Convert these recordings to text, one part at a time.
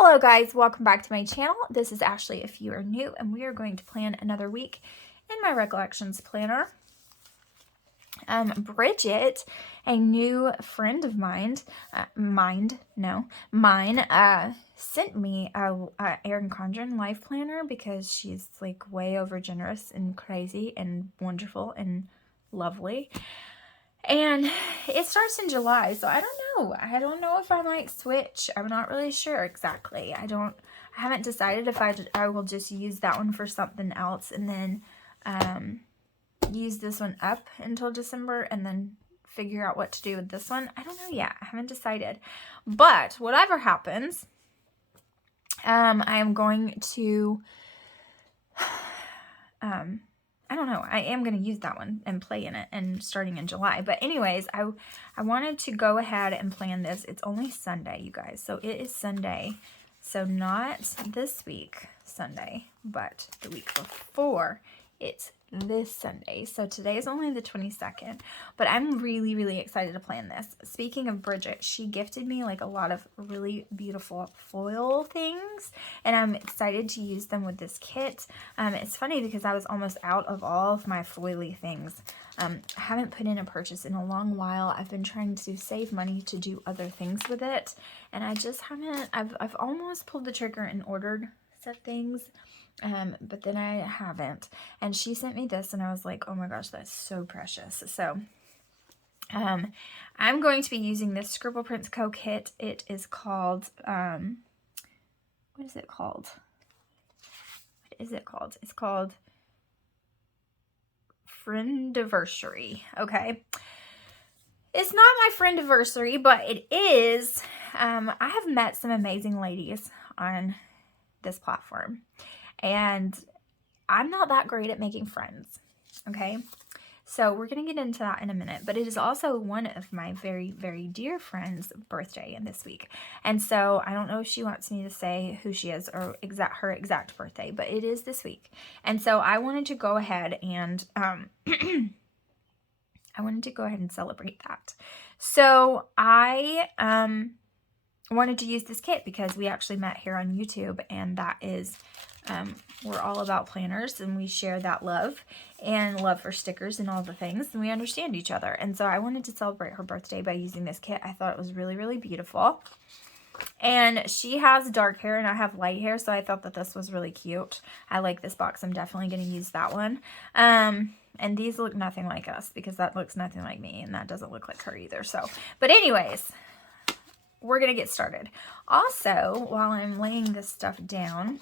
Hello guys, welcome back to my channel. This is Ashley if you are new, and we are going to plan another week in my Recollections planner. Bridget, a new friend of mine, sent me a Erin Condren life planner because she's like way over generous and crazy and wonderful and lovely. And it starts in July, so I don't know. I don't know if I might switch. I'm not really sure exactly. I haven't decided if I will just use that one for something else and then use this one up until December and then figure out what to do with this one. I don't know yet. I haven't decided. But whatever happens, I am going to I don't know. I am going to use that one and play in it and starting in July. But anyways, I wanted to go ahead and plan this. It's only Sunday, you guys. So it is Sunday. So not this week Sunday, but the week before. It's this Sunday. So today is only the 22nd, but I'm really, really excited to plan this. Speaking of Bridget, she gifted me like a lot of really beautiful foil things, and I'm excited to use them with this kit. It's funny because I was almost out of all of my foily things. I haven't put in a purchase in a long while. I've been trying to save money to do other things with it, and I just haven't. I've almost pulled the trigger and ordered some things. But then I haven't. And she sent me this and I was like, oh my gosh, that's so precious. So, I'm going to be using this Scribble Prints Co. kit. It is called, what is it called? What is it called? It's called Friendiversary. Okay. It's not my Friendiversary, but it is, I have met some amazing ladies on this platform. And I'm not that great at making friends, okay? So we're going to get into that in a minute. But it is also one of my very, very dear friends' birthday in this week. And so I don't know if she wants me to say who she is or her exact birthday, but it is this week. And so I wanted to go ahead and celebrate that. So I wanted to use this kit because we actually met here on YouTube, and that is we're all about planners, and we share that love and love for stickers and all the things, and we understand each other. And so I wanted to celebrate her birthday by using this kit. I thought it was really, really beautiful. And she has dark hair and I have light hair, so I thought that this was really cute. I like this box. I'm definitely going to use that one. And these look nothing like us because that looks nothing like me, and that doesn't look like her either. So, but anyways, we're going to get started. Also, while I'm laying this stuff down,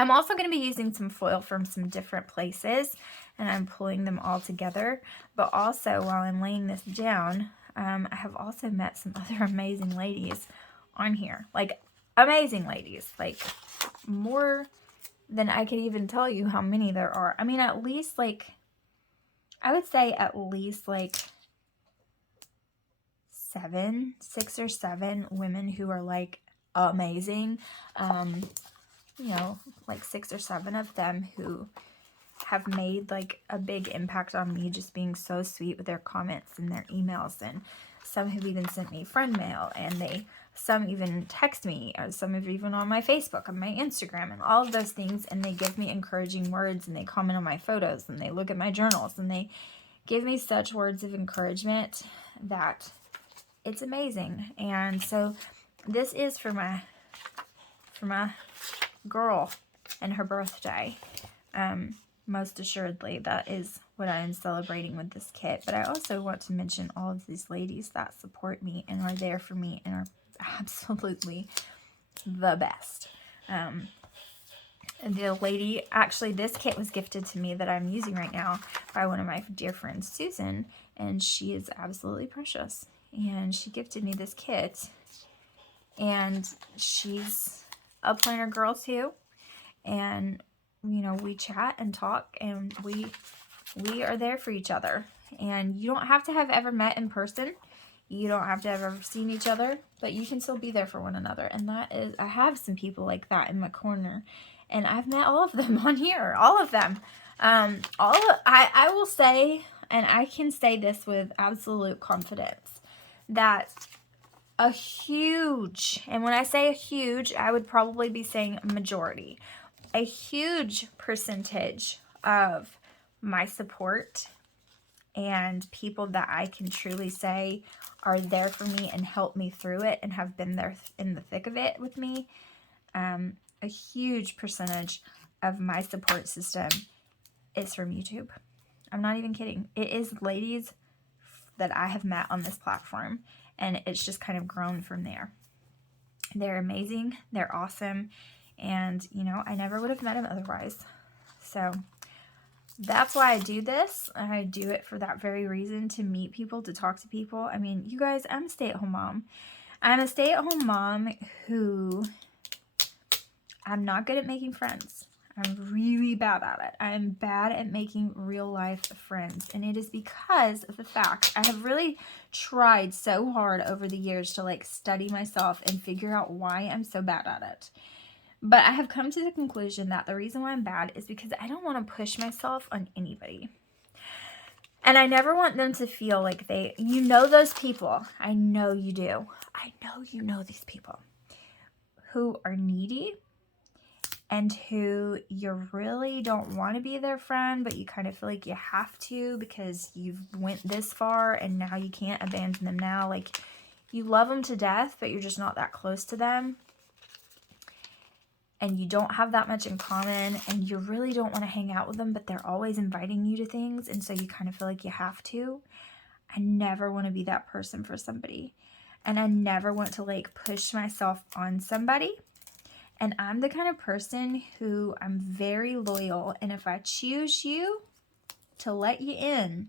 I'm also going to be using some foil from some different places, and I'm pulling them all together. But also, while I'm laying this down, I have also met some other amazing ladies on here. Like, amazing ladies. Like, more than I could even tell you how many there are. I mean, at least, like, I would say at least, like, 6 or 7 women who are, like, amazing. You know, like 6 or 7 of them who have made like a big impact on me, just being so sweet with their comments and their emails. And some have even sent me friend mail, and some even text me, or some have even on my Facebook, on my Instagram, and all of those things. And they give me encouraging words, and they comment on my photos, and they look at my journals, and they give me such words of encouragement that it's amazing. And so this is for my girl and her birthday. Most assuredly, that is what I am celebrating with this kit. But I also want to mention all of these ladies that support me and are there for me and are absolutely the best. The lady, actually, this kit was gifted to me that I'm using right now by one of my dear friends, Susan, and she is absolutely precious. And she gifted me this kit, and she's a planner girl too. And, you know, we chat and talk, and we are there for each other. And you don't have to have ever met in person. You don't have to have ever seen each other, but you can still be there for one another. And that is, I have some people like that in my corner, and I've met all of them on here, all of them. I will say, and I can say this with absolute confidence, that a huge, and when I say a huge, I would probably be saying majority, a huge percentage of my support and people that I can truly say are there for me and help me through it and have been there in the thick of it with me. A huge percentage of my support system is from YouTube. I'm not even kidding. It is ladies that I have met on this platform, and it's just kind of grown from there. They're amazing. They're awesome. And, you know, I never would have met them otherwise. So that's why I do this. I do it for that very reason, to meet people, to talk to people. I mean, you guys, I'm a stay-at-home mom. I'm a stay-at-home mom who, I'm not good at making friends. I'm really bad at it. I'm bad at making real life friends. And it is because of the fact I have really tried so hard over the years to like study myself and figure out why I'm so bad at it. But I have come to the conclusion that the reason why I'm bad is because I don't want to push myself on anybody. And I never want them to feel like you know those people. I know you do. I know you know these people who are needy and who you really don't want to be their friend, but you kind of feel like you have to because you've went this far and now you can't abandon them now. Like, you love them to death, but you're just not that close to them. And you don't have that much in common, and you really don't want to hang out with them, but they're always inviting you to things, and so you kind of feel like you have to. I never want to be that person for somebody. And I never want to like push myself on somebody. And I'm the kind of person who I'm very loyal. And if I choose you to let you in,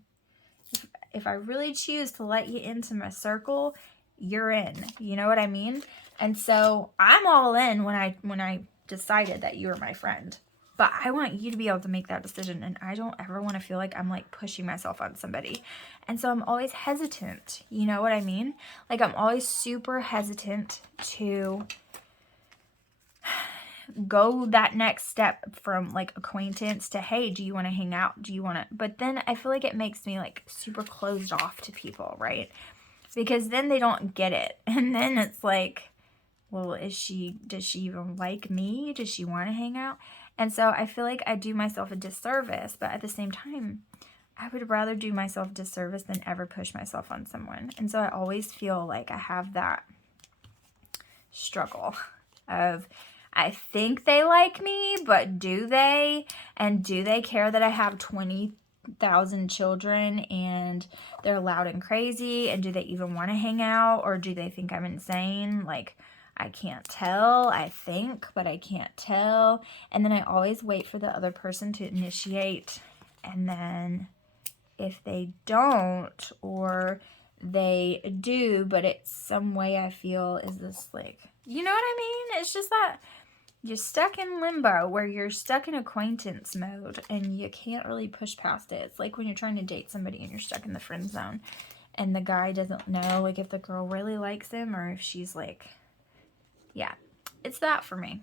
if I really choose to let you into my circle, you're in. You know what I mean? And so I'm all in when I decided that you were my friend. But I want you to be able to make that decision. And I don't ever want to feel like I'm like pushing myself on somebody. And so I'm always hesitant. You know what I mean? Like, I'm always super hesitant to go that next step from like acquaintance to, hey, do you want to hang out? Do you want to? But then I feel like it makes me like super closed off to people, right? Because then they don't get it. And then it's like, well, does she even like me? Does she want to hang out? And so I feel like I do myself a disservice, but at the same time, I would rather do myself a disservice than ever push myself on someone. And so I always feel like I have that struggle of, I think they like me, but do they? And do they care that I have 20,000 children and they're loud and crazy? And do they even want to hang out? Or do they think I'm insane? Like, I can't tell. I think, but I can't tell. And then I always wait for the other person to initiate. And then if they don't, or they do, but it's some way I feel is this like, you know what I mean? It's just that you're stuck in limbo where you're stuck in acquaintance mode and you can't really push past it. It's like when you're trying to date somebody and you're stuck in the friend zone and the guy doesn't know like if the girl really likes him or if she's like, yeah, it's that for me.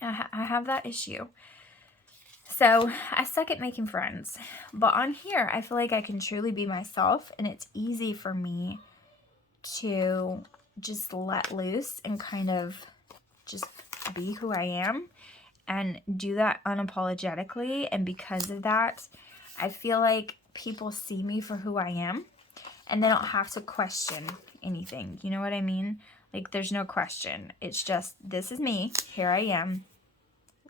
I have that issue. So I suck at making friends. But on here, I feel like I can truly be myself, and it's easy for me to just let loose and kind of just be who I am and do that unapologetically. And because of that, I feel like people see me for who I am and they don't have to question anything. You know what I mean? Like, there's no question. It's just, this is me. Here I am.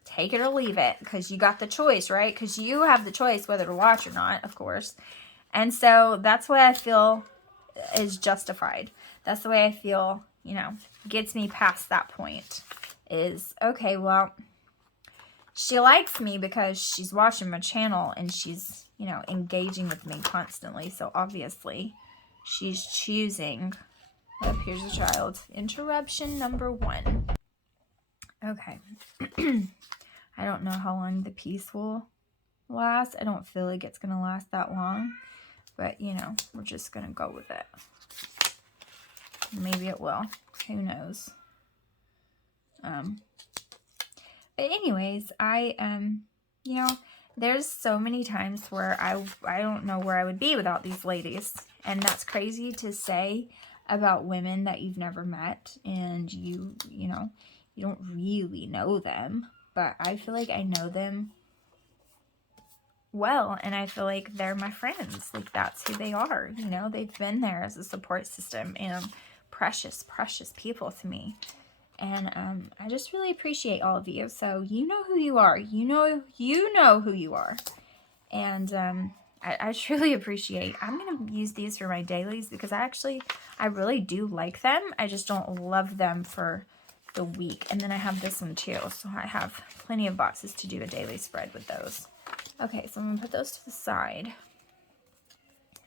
Take it or leave it, because you got the choice, right? Because you have the choice whether to watch or not, of course. And so that's what I feel is justified. That's the way I feel, you know, gets me past that point. Is, okay, well, she likes me because she's watching my channel and she's, you know, engaging with me constantly. So obviously she's choosing. Oh, here's a child. Interruption number 1. Okay. I don't know how long the piece will last. I don't feel like it's going to last that long. But, you know, we're just going to go with it. Maybe it will. Who knows? But anyways, you know, there's so many times where I don't know where I would be without these ladies. And that's crazy to say. about women that you've never met, and you know, you don't really know them, but I feel like I know them well, and I feel like they're my friends. Like, that's who they are, you know. They've been there as a support system, and precious, precious people to me. And I just really appreciate all of you. So you know who you are. You know who you are. And I truly appreciate. I'm going to use these for my dailies because I really do like them. I just don't love them for the week. And then I have this one too. So I have plenty of boxes to do a daily spread with those. Okay, so I'm going to put those to the side.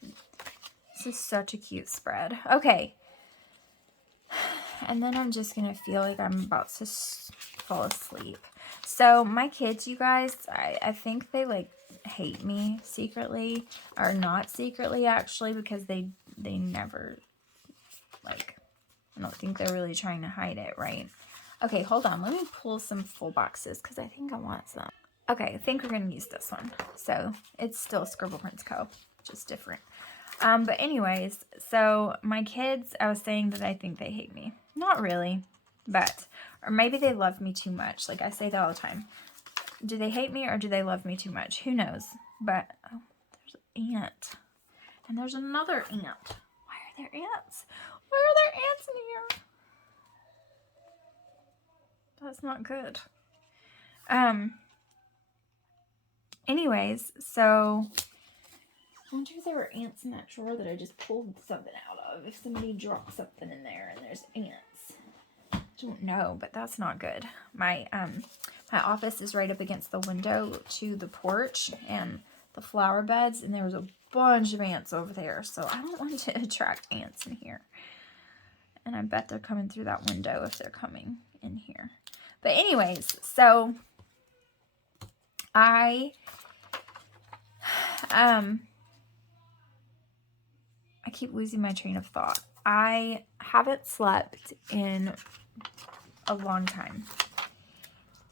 This is such a cute spread. Okay. And then I'm just going to feel like I'm about to fall asleep. So my kids, you guys, I think they like hate me secretly, or not secretly actually, because they never, like, I don't think they're really trying to hide it, right? Okay, hold on. Let me pull some full boxes because I think I want some. Okay, I think we're going to use this one. So it's still Scribble Prints Co., just different. But anyways, so my kids, I was saying that I think they hate me. Not really, but, or maybe they love me too much. Like, I say that all the time. Do they hate me or do they love me too much? Who knows? But, oh, there's an ant. And there's another ant. Why are there ants? Why are there ants in here? That's not good. Anyways, so I wonder if there were ants in that drawer that I just pulled something out of. If somebody dropped something in there and there's ants. I don't know, but that's not good. My office is right up against the window to the porch and the flower beds, and there was a bunch of ants over there, so I don't want to attract ants in here. And I bet they're coming through that window if they're coming in here. But anyways, so I keep losing my train of thought. I haven't slept in a long time.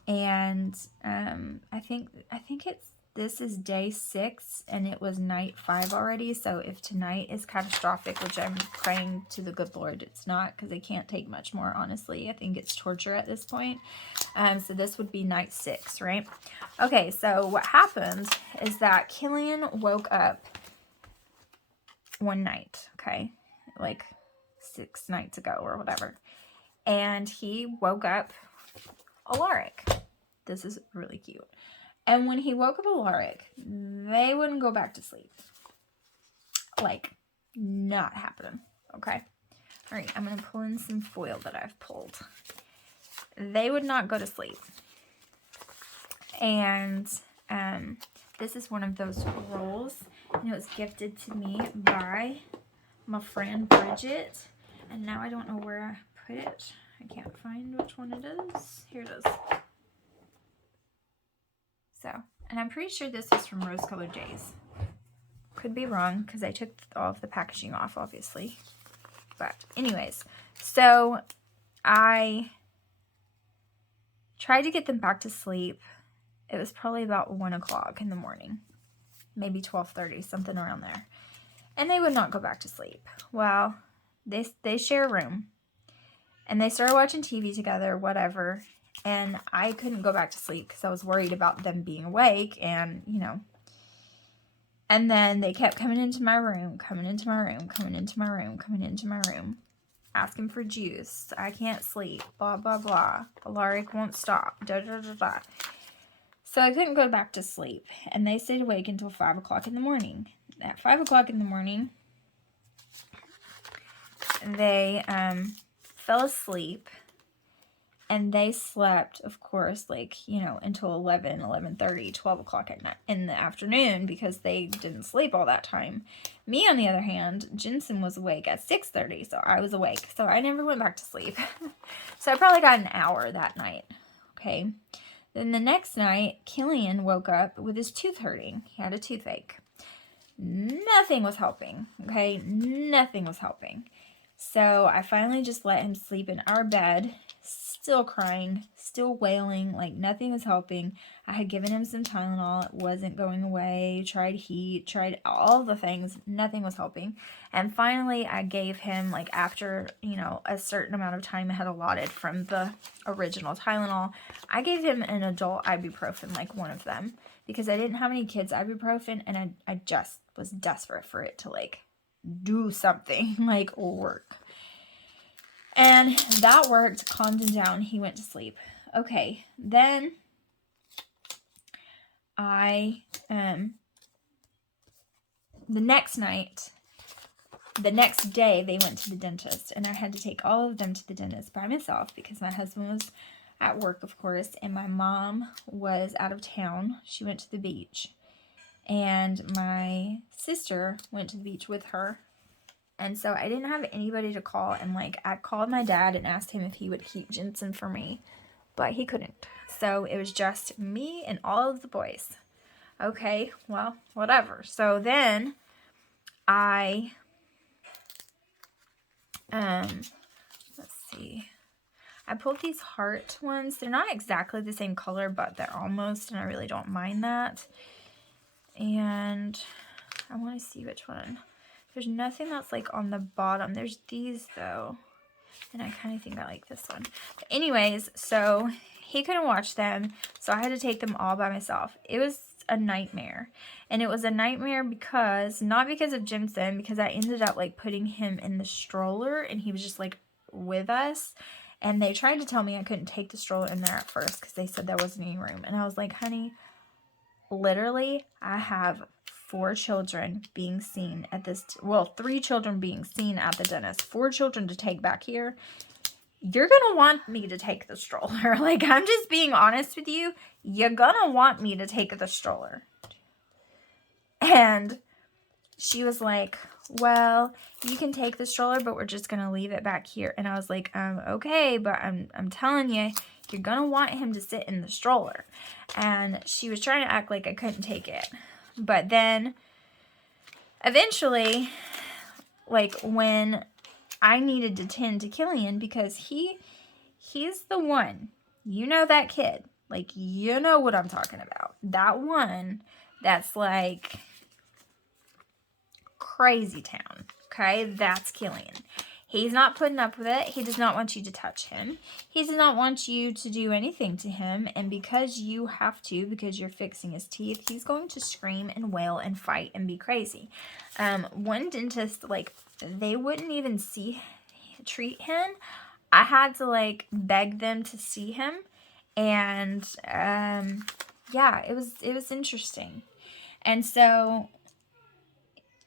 And I think this is day 6 and it was night 5 already. So if tonight is catastrophic, which I'm praying to the good Lord it's not, because I can't take much more, honestly. I think it's torture at this point. So this would be night 6, right? Okay, so what happened is that Killian woke up one night, okay? Like 6 nights ago or whatever. And he woke up Alaric. This is really cute. And when he woke up Alaric, they wouldn't go back to sleep. Like, not happening. Okay? Alright, I'm going to pull in some foil that I've pulled. They would not go to sleep. And this is one of those rolls. And it was gifted to me by my friend Bridget. And now I don't know where I put it. I can't find which one it is. Here it is. So, and I'm pretty sure this is from Rose Colored Days. Could be wrong because I took all of the packaging off, obviously. But anyways, so I tried to get them back to sleep. It was probably about 1 o'clock in the morning. Maybe 12:30, something around there. And they would not go back to sleep. Well, they share a room. And they started watching TV together, whatever. And I couldn't go back to sleep because I was worried about them being awake and, you know. And then they kept coming into my room, coming into my room, coming into my room, coming into my room, asking for juice. I can't sleep, blah, blah, blah. Alaric won't stop, da, da, da, da. So I couldn't go back to sleep. And they stayed awake until 5 o'clock in the morning. At 5 o'clock in the morning, they fell asleep. And they slept, of course, like, you know, until 11, 11:30, 12 o'clock at night in the afternoon because they didn't sleep all that time. Me, on the other hand, Jensen was awake at 6:30, so I was awake. So I never went back to sleep. So I probably got an hour that night, okay? Then the next night, Killian woke up with his tooth hurting. He had a toothache. Nothing was helping, okay? Nothing was helping. So I finally just let him sleep in our bed, still crying, still wailing, like nothing was helping. I had given him some Tylenol, it wasn't going away, tried heat, tried all the things, nothing was helping. And finally I gave him, like after, you know, a certain amount of time I had allotted from the original Tylenol, I gave him an adult ibuprofen, like one of them, because I didn't have any kids ibuprofen, and I just was desperate for it to like do something, like work. And that worked, calmed him down, he went to sleep. Okay, then I, the next day, they went to the dentist, and I had to take all of them to the dentist by myself because my husband was at work, of course, and my mom was out of town. She went to the beach, and my sister went to the beach with her. And so I didn't have anybody to call, and like I called my dad and asked him if he would keep Jensen for me, but he couldn't. So it was just me and all of the boys. Okay, well, whatever. So then I, let's see. I pulled these heart ones. They're not exactly the same color, but they're almost, and I really don't mind that. And I want to see which one. There's nothing that's like on the bottom. There's these though. And I kind of think I like this one. But anyways, so he couldn't watch them. So I had to take them all by myself. It was a nightmare. And it was a nightmare because, not because of Jensen, because I ended up like putting him in the stroller and he was just like with us. And they tried to tell me I couldn't take the stroller in there at first because they said there wasn't any room. And I was like, honey, literally, I have 4 children being seen at this, well, 3 children being seen at the dentist, 4 children to take back here. You're going to want me to take the stroller. Like, I'm just being honest with you. You're going to want me to take the stroller. And she was like, well, you can take the stroller, but we're just going to leave it back here. And I was like, okay, but I'm telling you, you're going to want him to sit in the stroller. And she was trying to act like I couldn't take it. But then, eventually, like, when I needed to tend to Killian, because he's the one, you know that kid, like, you know what I'm talking about. That one that's, like, crazy town, okay? That's Killian. He's not putting up with it. He does not want you to touch him. He does not want you to do anything to him. And because you have to, because you're fixing his teeth, he's going to scream and wail and fight and be crazy. One dentist, like, they wouldn't even treat him. I had to, like, beg them to see him. And, yeah, it was interesting. And so,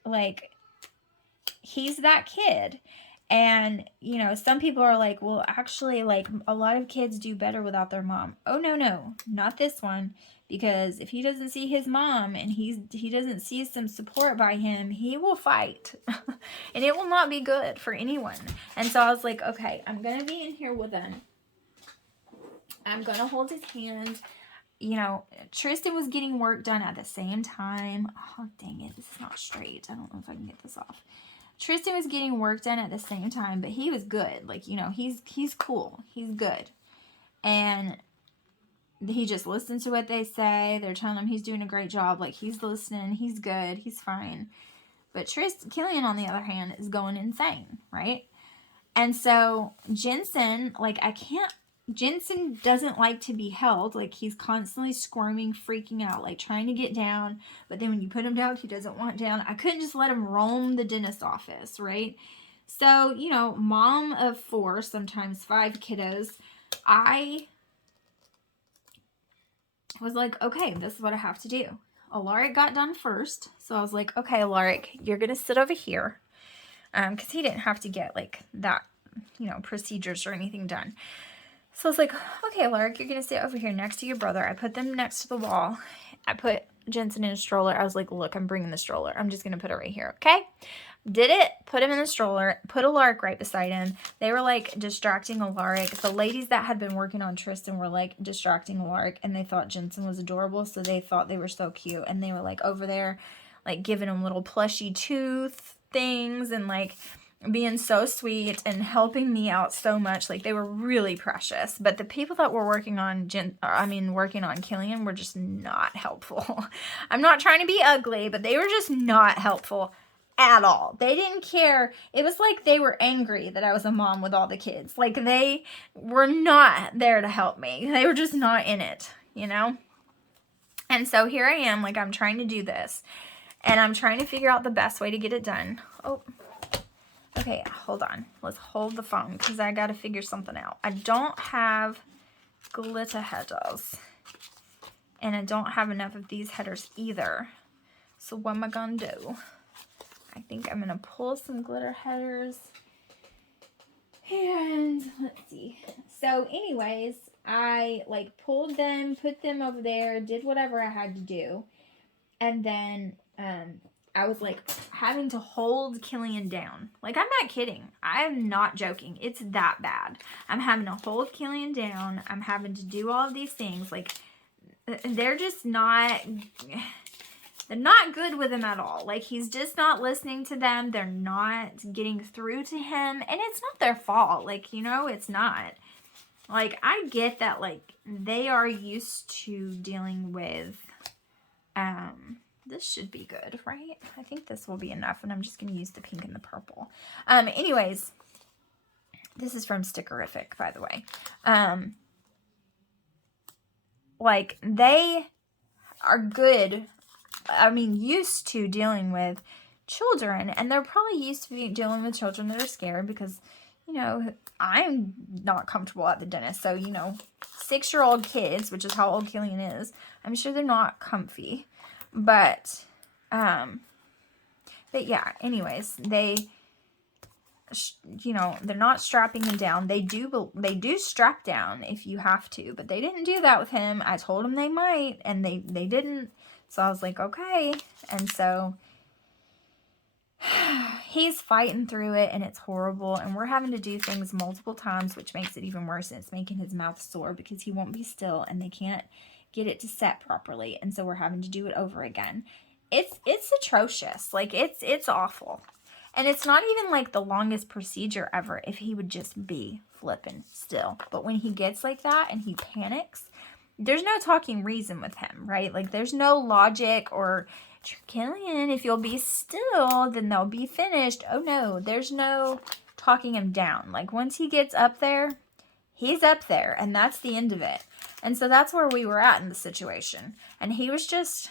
like, he's that kid. And, you know, some people are like, well, actually, like, a lot of kids do better without their mom. Oh, no, not this one. Because if he doesn't see his mom and he doesn't see some support by him, he will fight. And it will not be good for anyone. And so I was like, okay, I'm going to be in here with him. I'm going to hold his hand. You know, Tristan was getting work done at the same time. Oh, dang it. This is not straight. I don't know if I can get this off. Tristan was getting work done at the same time, but he was good. Like, you know, he's cool. He's good. And he just listens to what they say. They're telling him he's doing a great job. Like, he's listening. He's good. He's fine. But Killian, on the other hand, is going insane, right? And so Jensen, like, Jensen doesn't like to be held. Like, he's constantly squirming, freaking out, like trying to get down. But then when you put him down, he doesn't want down. I couldn't just let him roam the dentist's office, right? So, you know, mom of 4, sometimes 5 kiddos, I was like, okay, this is what I have to do. Alaric got done first. So I was like, okay, Alaric, you're going to sit over here. Because he didn't have to get, like, that, you know, procedures or anything done. So I was like, okay, Alaric, you're going to sit over here next to your brother. I put them next to the wall. I put Jensen in a stroller. I was like, look, I'm bringing the stroller. I'm just going to put it right here, okay? Did it, put him in the stroller, put Alaric right beside him. They were, like, distracting Alaric. The ladies that had been working on Tristan were, like, distracting Alaric, and they thought Jensen was adorable, so they thought they were so cute. And they were, like, over there, like, giving him little plushy tooth things, and, like, being so sweet and helping me out so much. Like, they were really precious. But the people that were working on Killian were just not helpful. I'm not trying to be ugly, but they were just not helpful at all. They didn't care. It was like they were angry that I was a mom with all the kids. Like, they were not there to help me. They were just not in it, you know? And so here I am, like, I'm trying to do this. And I'm trying to figure out the best way to get it done. Oh, okay, hold on. Let's hold the phone because I got to figure something out. I don't have glitter headers. And I don't have enough of these headers either. So what am I going to do? I think I'm going to pull some glitter headers. And let's see. So anyways, I like pulled them, put them over there, did whatever I had to do. And then I was like having to hold Killian down. Like, I'm not kidding. I'm not joking. It's that bad. I'm having to hold Killian down. I'm having to do all of these things. Like, they're just not, they're not good with him at all. Like, he's just not listening to them. They're not getting through to him. And it's not their fault. Like, you know, it's not. Like, I get that, like, they are used to dealing with, this should be good, right? I think this will be enough, and I'm just going to use the pink and the purple. Anyways, this is from Stickerific, by the way. Like, they are good, I mean, used to dealing with children, and they're probably used to dealing with children that are scared because, you know, I'm not comfortable at the dentist. So, you know, 6-year-old kids, which is how old Killian is, I'm sure they're not comfy. But yeah, anyways, they, you know, they're not strapping him down. They do strap down if you have to, but they didn't do that with him. I told them they might, and they didn't. So I was like, okay. And so he's fighting through it, and it's horrible, and we're having to do things multiple times, which makes it even worse, and it's making his mouth sore because he won't be still, and they can't get it to set properly, and so we're having to do it over again. It's atrocious. Like, it's awful. And it's not even like the longest procedure ever if he would just be flipping still. But when he gets like that and he panics, there's no talking reason with him, right? Like, there's no logic or, Killian, if you'll be still, then they'll be finished. Oh no, there's no talking him down. Like, once he gets up there, he's up there, and that's the end of it. And so that's where we were at in the situation. And he was just,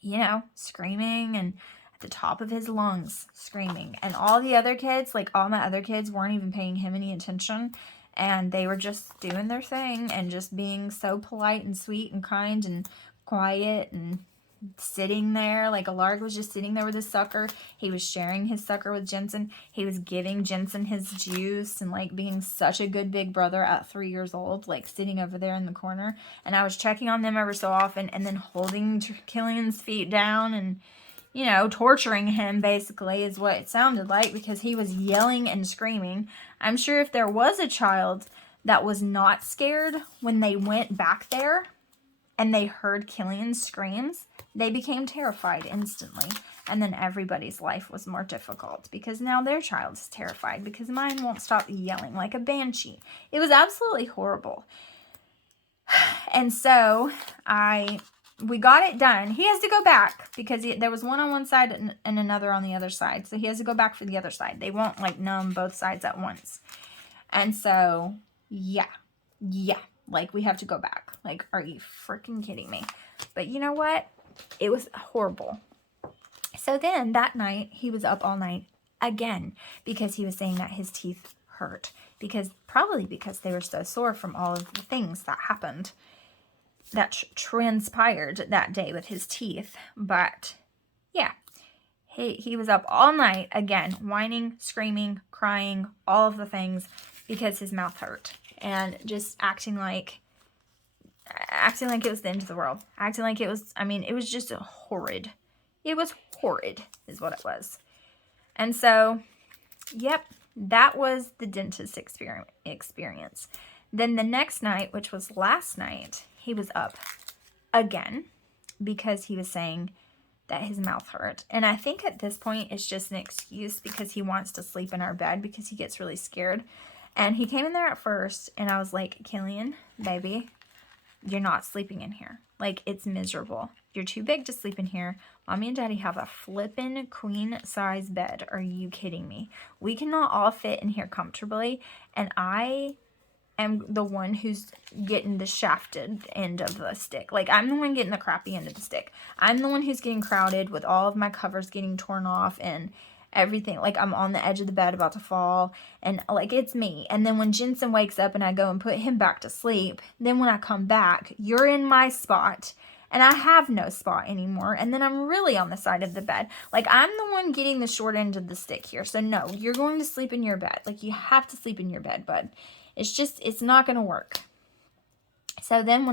you know, screaming and at the top of his lungs screaming. And all the other kids, like all my other kids, weren't even paying him any attention. And they were just doing their thing and just being so polite and sweet and kind and quiet and sitting there. Like, Alarg was just sitting there with his sucker. He was sharing his sucker with Jensen. He was giving Jensen his juice and, like, being such a good big brother at 3 years old, like, sitting over there in the corner. And I was checking on them ever so often and then holding Killian's feet down and, you know, torturing him, basically, is what it sounded like, because he was yelling and screaming. I'm sure if there was a child that was not scared when they went back there and they heard Killian's screams, they became terrified instantly. And then everybody's life was more difficult because now their child is terrified because mine won't stop yelling like a banshee. It was absolutely horrible. And so we got it done. He has to go back because there was one on one side and another on the other side. So he has to go back for the other side. They won't, like, numb both sides at once. And so, yeah. Like, we have to go back. Like, are you freaking kidding me? But you know what? It was horrible. So then that night, he was up all night again because he was saying that his teeth hurt. Probably because they were so sore from all of the things that happened, that transpired that day with his teeth. But yeah, he was up all night again, whining, screaming, crying, all of the things because his mouth hurt, and just acting like it was the end of the world. Acting like it was, I mean, it was just horrid. It was horrid is what it was. And so, yep, that was the dentist experience. Then the next night, which was last night, he was up again because he was saying that his mouth hurt. And I think at this point it's just an excuse because he wants to sleep in our bed because he gets really scared. And he came in there at first and I was like, Killian, baby, you're not sleeping in here. Like, it's miserable. You're too big to sleep in here. Mommy and Daddy have a flippin' queen size bed. Are you kidding me? We cannot all fit in here comfortably. And I am the one who's getting the shafted end of the stick. Like, I'm the one getting the crappy end of the stick. I'm the one who's getting crowded with all of my covers getting torn off and everything. Like, I'm on the edge of the bed about to fall, and like, it's me. And then when Jensen wakes up and I go and put him back to sleep, then when I come back, you're in my spot and I have no spot anymore, and then I'm really on the side of the bed. Like, I'm the one getting the short end of the stick here. So no, you're going to sleep in your bed. Like, you have to sleep in your bed, bud. It's not going to work. So then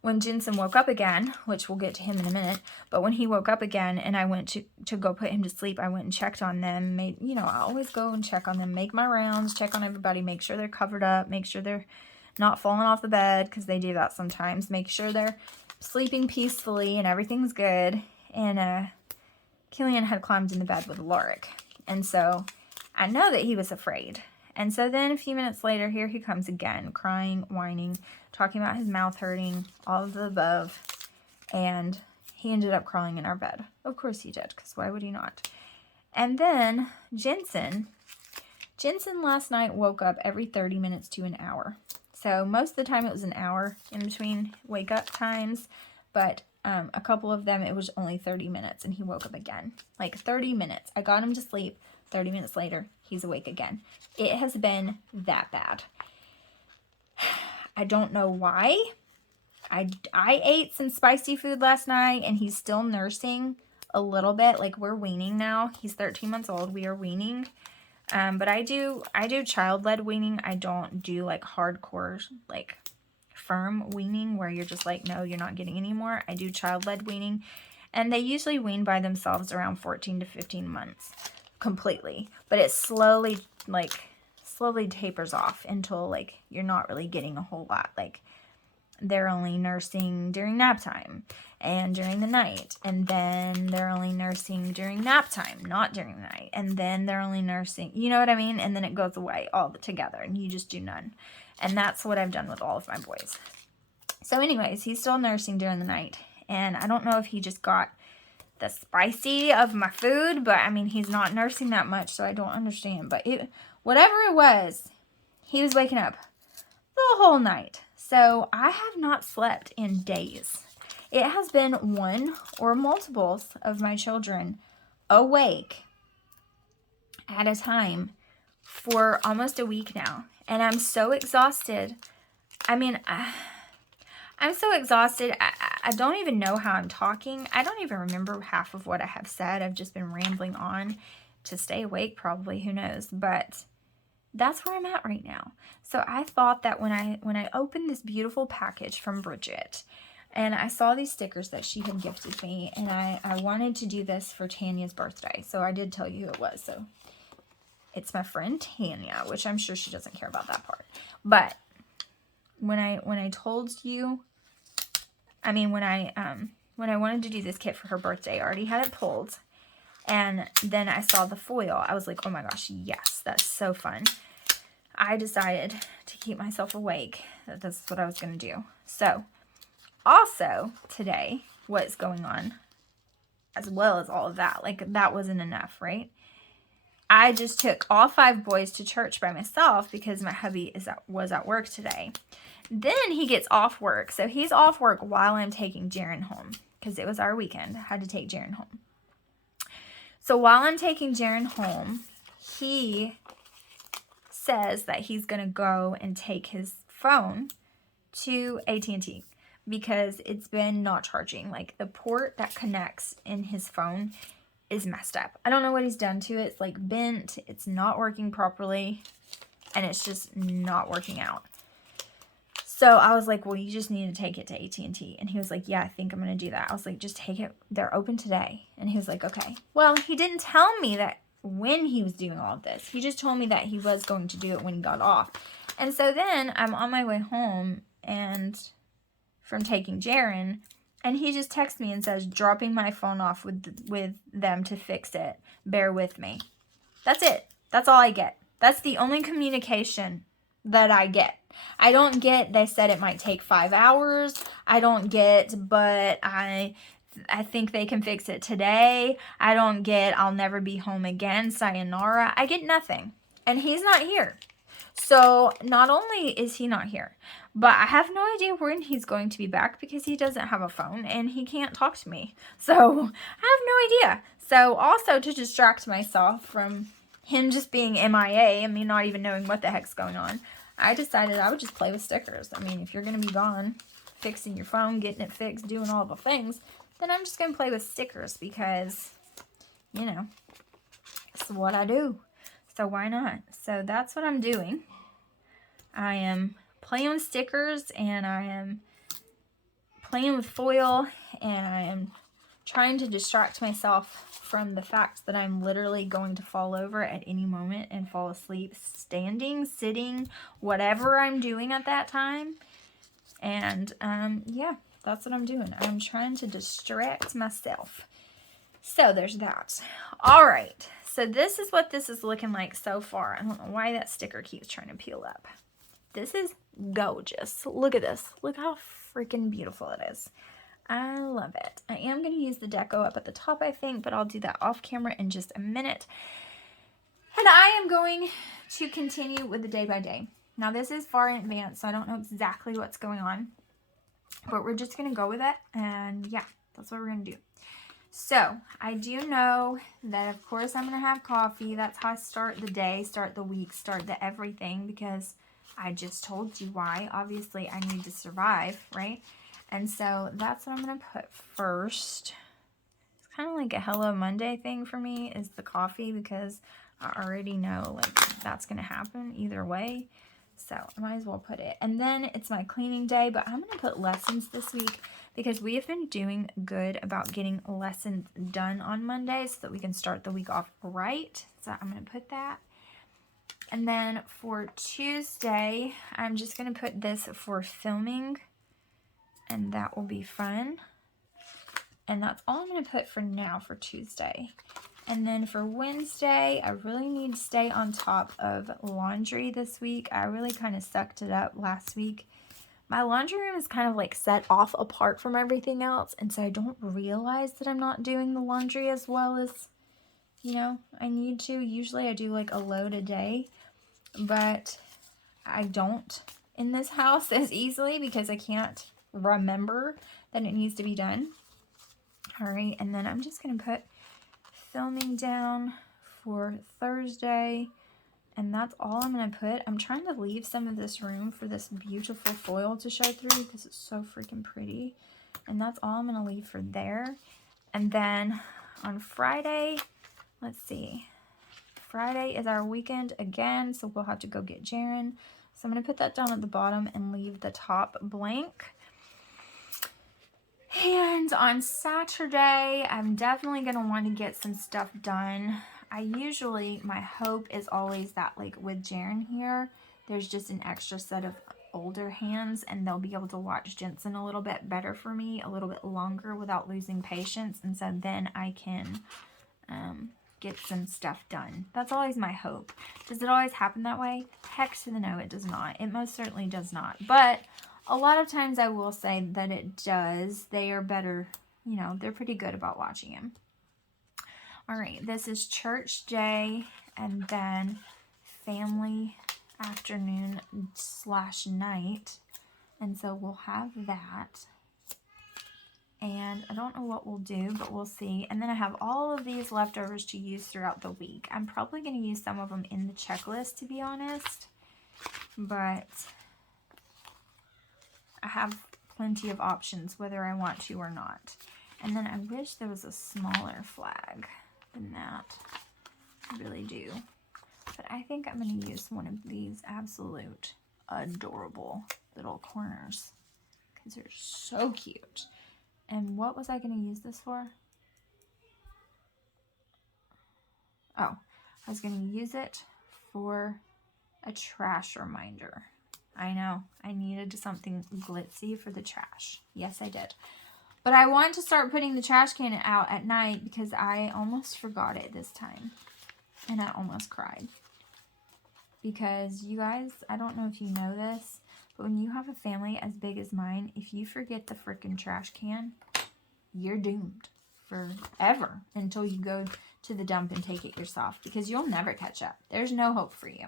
when Jensen woke up again, which we'll get to him in a minute, but when he woke up again and I went to go put him to sleep, I went and checked on them, I always go and check on them, make my rounds, check on everybody, make sure they're covered up, make sure they're not falling off the bed, because they do that sometimes, make sure they're sleeping peacefully and everything's good. And Killian had climbed in the bed with Lorik, and so I know that he was afraid. And so then a few minutes later, here he comes again, crying, whining, talking about his mouth hurting, all of the above. And he ended up crawling in our bed. Of course he did, because why would he not? And then Jensen last night woke up every 30 minutes to an hour. So most of the time it was an hour in between wake up times. But a couple of them, it was only 30 minutes and he woke up again. Like 30 minutes. I got him to sleep. 30 minutes later, he's awake again. It has been that bad. I don't know why. I ate some spicy food last night and he's still nursing a little bit. Like, we're weaning now. He's 13 months old. We are weaning. But I do child-led weaning. I don't do like hardcore, like firm weaning where you're just like, no, you're not getting any more. I do child-led weaning. And they usually wean by themselves around 14 to 15 months. Completely, but it slowly tapers off until like you're not really getting a whole lot. Like, they're only nursing during nap time and during the night, and then they're only nursing during nap time, not during the night, and then they're only nursing, you know what I mean? And then it goes away all together and you just do none. And that's what I've done with all of my boys. So anyways, he's still nursing during the night, and I don't know if he just got the spicy of my food, but I mean, he's not nursing that much, so I don't understand. But whatever it was, he was waking up the whole night. So I have not slept in days. It has been one or multiples of my children awake at a time for almost a week now. And I'm so exhausted. I mean, I'm so exhausted. I don't even know how I'm talking. I don't even remember half of what I have said. I've just been rambling on to stay awake, probably. Who knows? But that's where I'm at right now. So I thought that when I opened this beautiful package from Bridget, and I saw these stickers that she had gifted me, and I wanted to do this for Tanya's birthday. So I did tell you who it was. So it's my friend Tanya, which I'm sure she doesn't care about that part. But when I told you, I mean, when I wanted to do this kit for her birthday, I already had it pulled. And then I saw the foil. I was like, oh my gosh, yes, that's so fun. I decided to keep myself awake. That's what I was going to do. So, also today, what's going on, as well as all of that, like, that wasn't enough, right? I just took all 5 boys to church by myself because my hubby was at work today. Then he gets off work. So he's off work while I'm taking Jaren home, because it was our weekend. I had to take Jaren home. So while I'm taking Jaren home, he says that he's going to go and take his phone to AT&T because it's been not charging. Like, the port that connects in his phone is messed up. I don't know what he's done to it. It's like bent. It's not working properly. And it's just not working out. So I was like, well, you just need to take it to AT&T. And he was like, yeah, I think I'm going to do that. I was like, just take it. They're open today. And he was like, okay. Well, he didn't tell me that when he was doing all of this. He just told me that he was going to do it when he got off. And so then I'm on my way home and from taking Jaren, And he just texts me and says, dropping my phone off with them to fix it. Bear with me. That's it. That's all I get. That's the only communication that I get. I don't get, they said it might take 5 hours. I don't get, but I think they can fix it today. I don't get, I'll never be home again. Sayonara. I get nothing. And he's not here. So not only is he not here, but I have no idea when he's going to be back because he doesn't have a phone and he can't talk to me. So I have no idea. So also to distract myself from him just being MIA and me not even knowing what the heck's going on, I decided I would just play with stickers. I mean, if you're going to be gone, fixing your phone, getting it fixed, doing all the things, then I'm just going to play with stickers because, you know, it's what I do. So why not? So that's what I'm doing. I am playing with stickers and I am playing with foil and I am trying to distract myself from the fact that I'm literally going to fall over at any moment and fall asleep standing, sitting, whatever I'm doing at that time. And yeah, that's what I'm doing. I'm trying to distract myself. So there's that. All right. So this is what this is looking like so far. I don't know why that sticker keeps trying to peel up. This is gorgeous. Look at this. Look how freaking beautiful it is. I love it. I am going to use the deco up at the top, I think, but I'll do that off camera in just a minute. And I am going to continue with the day by day. Now this is far in advance, so I don't know exactly what's going on, but we're just going to go with it. And yeah, that's what we're going to do. So I do know that of course I'm going to have coffee. That's how I start the day, start the week, start the everything, because I just told you why. Obviously I need to survive, right? And so that's what I'm going to put first. It's kind of like a Hello Monday thing for me, is the coffee, because I already know like that's going to happen either way. So I might as well put it. And then it's my cleaning day, but I'm going to put lessons this week because we have been doing good about getting lessons done on Mondays so that we can start the week off right. So I'm going to put that. And then for Tuesday, I'm just going to put this for filming, and that will be fun. And that's all I'm going to put for now for Tuesday. And then for Wednesday, I really need to stay on top of laundry this week. I really kind of sucked it up last week. My laundry room is kind of like set off apart from everything else. And so I don't realize that I'm not doing the laundry as well as, you know, I need to. Usually I do like a load a day, but I don't in this house as easily because I can't remember that it needs to be done. All right, and then I'm just going to put filming down for Thursday, and that's all I'm going to put. I'm trying to leave some of this room for this beautiful foil to show through because it's so freaking pretty, and that's all I'm going to leave for there. And then on Friday, let's see, Friday is our weekend again, so we'll have to go get Jaren. So I'm going to put that down at the bottom and leave the top blank. And on Saturday, I'm definitely going to want to get some stuff done. My hope is always that, like with Jaren here, there's just an extra set of older hands and they'll be able to watch Jensen a little bit better for me, a little bit longer without losing patience. And so then I can get some stuff done. That's always my hope. Does it always happen that way? Heck to the no, it does not. It most certainly does not. But a lot of times I will say that it does. They are better, you know, they're pretty good about watching him. All right, this is church day and then family afternoon / night. And so we'll have that. And I don't know what we'll do, but we'll see. And then I have all of these leftovers to use throughout the week. I'm probably going to use some of them in the checklist, to be honest. But I have plenty of options whether I want to or not. And then I wish there was a smaller flag than that. I really do. But I think I'm going to use one of these absolute adorable little corners because they're so cute. And what was I going to use this for? Oh, I was going to use it for a trash reminder. I know, I needed something glitzy for the trash. Yes, I did. But I want to start putting the trash can out at night because I almost forgot it this time. And I almost cried. Because you guys, I don't know if you know this, but when you have a family as big as mine, if you forget the freaking trash can, you're doomed forever until you go to the dump and take it yourself, because you'll never catch up. There's no hope for you.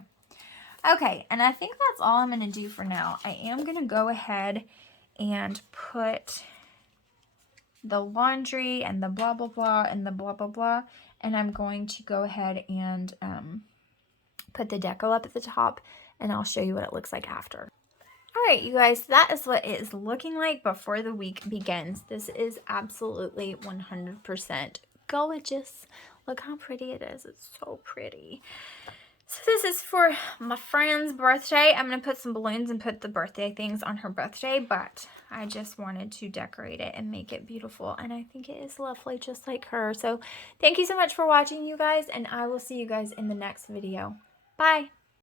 Okay, and I think that's all I'm going to do for now. I am going to go ahead and put the laundry and the blah, blah, blah, and the blah, blah, blah, and I'm going to go ahead and put the deco up at the top, and I'll show you what it looks like after. Alright, you guys, that is what it is looking like before the week begins. This is absolutely 100% gorgeous. Look how pretty it is. It's so pretty. So this is for my friend's birthday. I'm going to put some balloons and put the birthday things on her birthday, but I just wanted to decorate it and make it beautiful, and I think it is lovely just like her. So thank you so much for watching, you guys, and I will see you guys in the next video. Bye!